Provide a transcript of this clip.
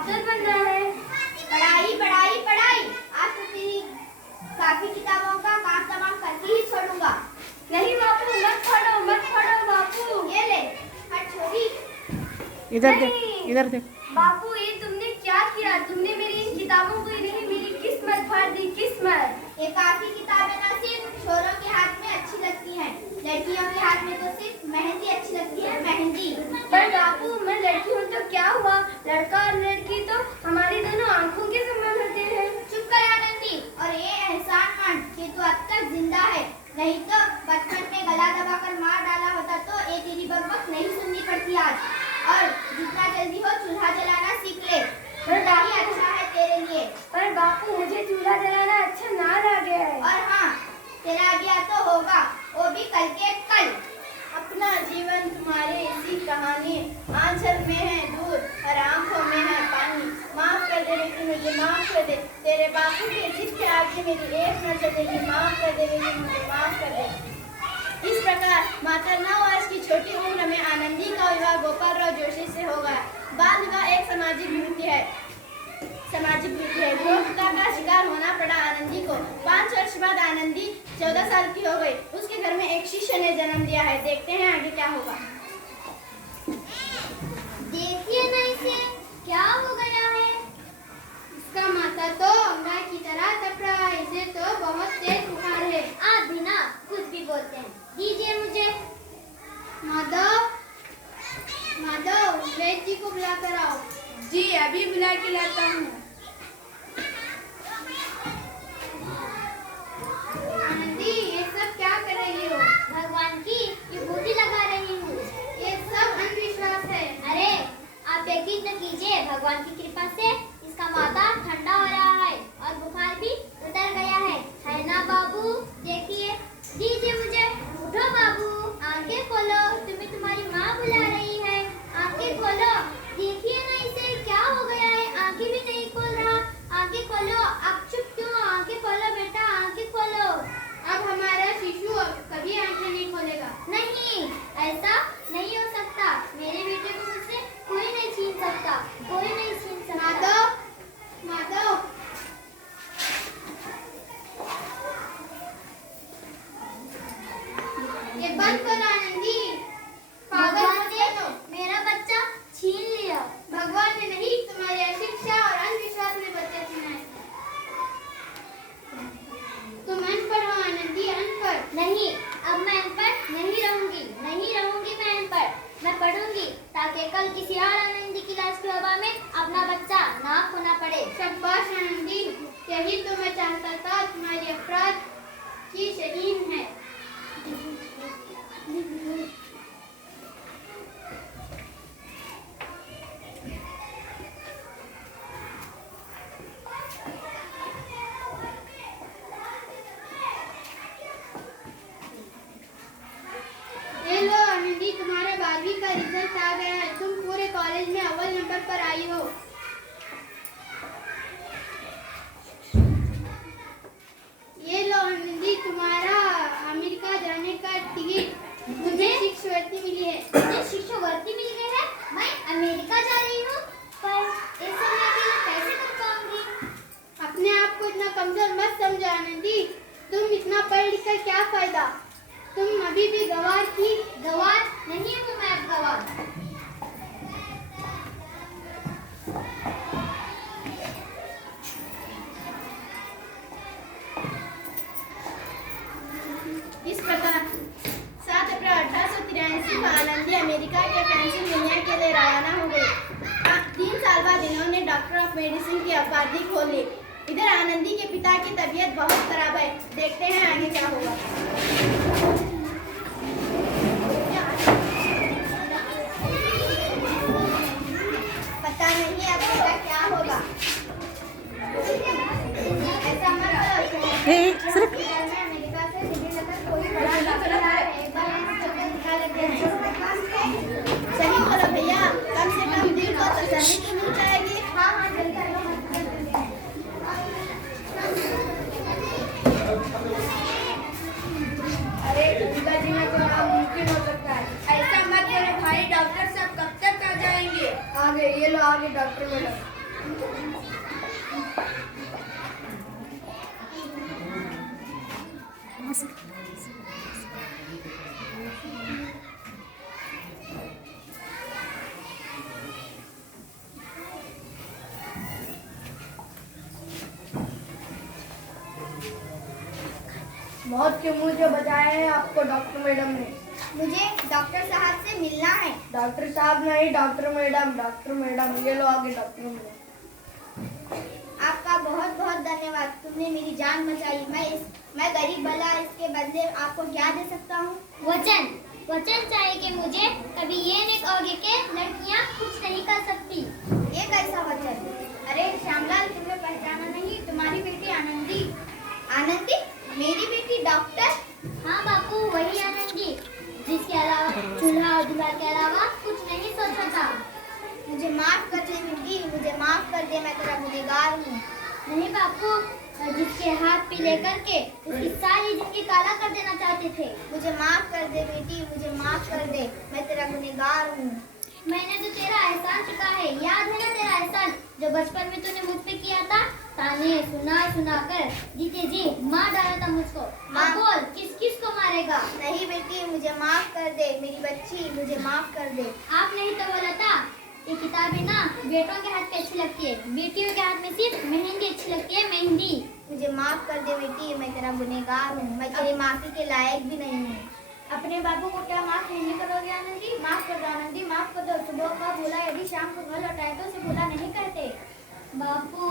Doctor बनना है। पढ़ाई पढ़ाई पढ़ाई, आज तो तेरी काफी किताबों का काम तमाम करके ही छोड़ूंगा। नहीं बापू, मत पढ़ो बापू। ये ले, हट छोरी। इधर देख, नहीं। इधर देख। बापू ये तुमने क्या किया? तुमने मेरी इन किताबों को ही नहीं, मेरी किस्मत फाड़ दी, किस्मत। ये काफी किताबें ना सिर्फ छोरों के हाथ में अच्छी लगती हैं, लड़कियों के हाथ में तो सिर्फ मेहंदी अच्छी लगती है, मेहंदी। पर बापू मैं लड़की हूँ तो क्या हुआ? लड़का और लड़की तो हमारी दोनों आंखों के समान होते हैं। चुप कर आनंदी, और ये एहसान मान कि तू अब तक जिंदा है, नहीं तो बचपन में गला दबाकर मार डाला होता तो ये तेरी बकबक नहीं सुननी पड़ती आज। और जितना जल्दी हो चूल्हा जलाना सीख ले, वरना ही अच्छा है तेरे लिए। पर बापू मुझे चूल्हा जलाना अच्छा ना लगे है। और हाँ, तेरा ब्याह तो होगा, वो भी कल के कल। अपना जीवन तुम्हारी इसी कहानी, आंचल में है दूध और आंखों में है पानी। माफ कर दे बेटी, मुझे माफ कर दे, तेरे बापू के जिद के आगे मेरी एक न चलेगी। माफ कर दे बेटी, मुझे माफ कर दे। इस प्रकार मात्र 9 वर्ष की छोटी उम्र में आनंदी का विवाह गोपाल राव जोशी से होगा। बाल विवाह एक सामाजिक विकृति है, क्रूरता का शिकार होना पड़ा आनंदी को। 5 वर्ष बाद आनंदी 14 साल की हो गई। उसके घर में एक शिष्य ने जन्म दिया है। देखते हैं आगे क्या होगा। देखिए ना इसे, क्या हो गया है? इसका माथा तो अंगार की तरह तप रहा है, इसे तो बहुत तेज बुखार है। आप भी ना कुछ भी बोलते हैं, दीजिए मुझे। माधव, वैद्य जी को बुला कर आओ। जी अभी बुला के लाता हूँ। आनंदी, ये सब क्या कर रही हो? भगवान की विभूति लगा रही हूँ। ये सब अंधविश्वास है। अरे आप यकीन न कीजिए, भगवान की कृपा से इसका माथा ठंडा हो रहा है और बुखार भी उतर गया है ना बाबू? देखिए, दीजिए मुझे। उठो बाबू, आंखें खोलो, तुम्हें तुम्हारी माँ बुला रही है। आंखें खोलो, देखिए ना इसे क्या हो गया है, आंखें भी नहीं खोल रहा। आंखें खोलो, आप चुप क्यों? आंखें खोलो बेटा, आंखें खोलो। अब हमारा शिशु कभी आंखें नहीं खोलेगा। नहीं, ऐसा नहीं हो सकता। मेरे बेटे को मुझसे कोई नहीं छीन सकता, कोई नहीं छीन सकता। माधव, ये बंद करो आनंदी। भगवान ने मेरा बच्चा छीन लिया। भगवान ने नहीं, तुम्हारी अशिक्षा और अंधविश्वास ने बच्चा छीना है। तुम अनपढ़ हो आनंदी, अनपढ़। नहीं, अब मैं अनपढ़ नहीं रहूंगी मैं अनपढ़। मैं पढ़ूंगी ताकि कल किसी और आनंदी की लाश की हवा में अपना बच्चा ना खोना पड़े। शाबाश आनंदी, यही तो मैं चाहता था। तुम्हारी अपराध की शहीन है। ये लो आनंदी, तुम्हारा 12वीं का रिजल्ट आ गया है। तुम पूरे कॉलेज में अव्वल नंबर पर आई हो। ये लो आनंदी, तुम्हारा अमेरिका जाने का टिकट। मुझे शिक्षावृत्ति मिली है। मुझे शिक्षावृत्ति मिल गई है? मैं अमेरिका जा रही हूँ, पर ये सब मैं अकेले कैसे कर पाऊंगी? अपने आप को इतना कमजोर मत समझो आनंदी। तुम इतना पढ़ लिख कर क्या फायदा? तुम अभी भी गवार नहीं हूँ मैं अब गवार। इस प्रकार 7 अप्रैल 1883 को आनंदी अमेरिका के पेंसिल्वेनिया के लिए रवाना हो गई। 3 साल बाद इन्होंने डॉक्टर ऑफ मेडिसिन की उपाधि खोल ली। इधर आनंदी के पिता की तबीयत बहुत खराब है। देखते हैं आगे क्या होगा। पता नहीं अब बेटा क्या होगा। ऐसा मत करो। सिर्फ अमेरिका से दिल्ली तक कोई बड़ा डॉक्टर आ रहा है। एक बार यहाँ चक्कर दिखा लेते हैं। सही बोलो भैया, कम से कम दिल को तसल्ली तो मिल जाएगी। हाँ, जल्दी करो। अरे जीविका जीना तो नामुमकिन हो सकता है। ऐसा मत करो भाई, डॉक्टर साहब कब तक आ जाएंगे? आगे ये लो, आगे डॉक्टर मैडम। मौत के मुंह जो बचाए हैं आपको डॉक्टर मैडम ने। मुझे डॉक्टर साहब से मिलना है। डॉक्टर साहब नहीं, डॉक्टर मैडम। डॉक्टर मैडम, ये लो आगे डॉक्टर मैडम। आपका बहुत बहुत धन्यवाद, तुमने मेरी जान बचाई। मैं गरीब भला, इसके बदले आपको क्या दे सकता हूँ? वचन चाहिए कि मुझे कभी ये नहीं कहोगे कि लड़कियाँ कुछ नहीं कर सकती। ये कैसा वचन? अरे श्यामलाल, तुम्हें पहचाना नहीं? तुम्हारी बेटी आनंदी। आनंदी? मेरी बेटी डॉक्टर? हाँ बापू, वही आनंदी जिसके अलावा चूल्हा और दूल्हा के अलावा कुछ नहीं सोचा था। मुझे माफ कर दे बेटी, मुझे माफ कर दे, मैं तेरा गुनहगार हूँ। नहीं बापू, जिसके हाथ पे लेकर के उसकी सारी जिंदगी काला कर देना चाहते थे। मुझे माफ कर दे बेटी, मुझे माफ कर दे, मैं तेरा गुनहगार हूँ। मैंने तो तेरा एहसान चुका है, याद है ना तेरा एहसान जो बचपन में तूने मुझ पे किया था? ताने सुना कर जीते जी मार डाला था मुझको। अब बोल, किस किस को मारेगा? नहीं बेटी, मुझे माफ कर दे, मेरी बच्ची, मुझे माफ कर दे। आप नहीं तो बोला था, ये किताबें ना बेटों के हाथ पे अच्छी लगती है, बेटियों के हाथ में सिर्फ मेहंदी अच्छी लगती है, मेहंदी। मुझे माफ कर दे बेटी, मैं तेरा गुनहगार हूँ, मैं तेरी माफी के लायक भी नहीं हूँ। अपने बाबू को क्या माफ नहीं करोगे आनंदी? माफ कर दो आनंदी, माफ कर दो। सुबह का बोला यदि शाम को घर लौटाए तो उसे बोला नहीं कहते। बापू,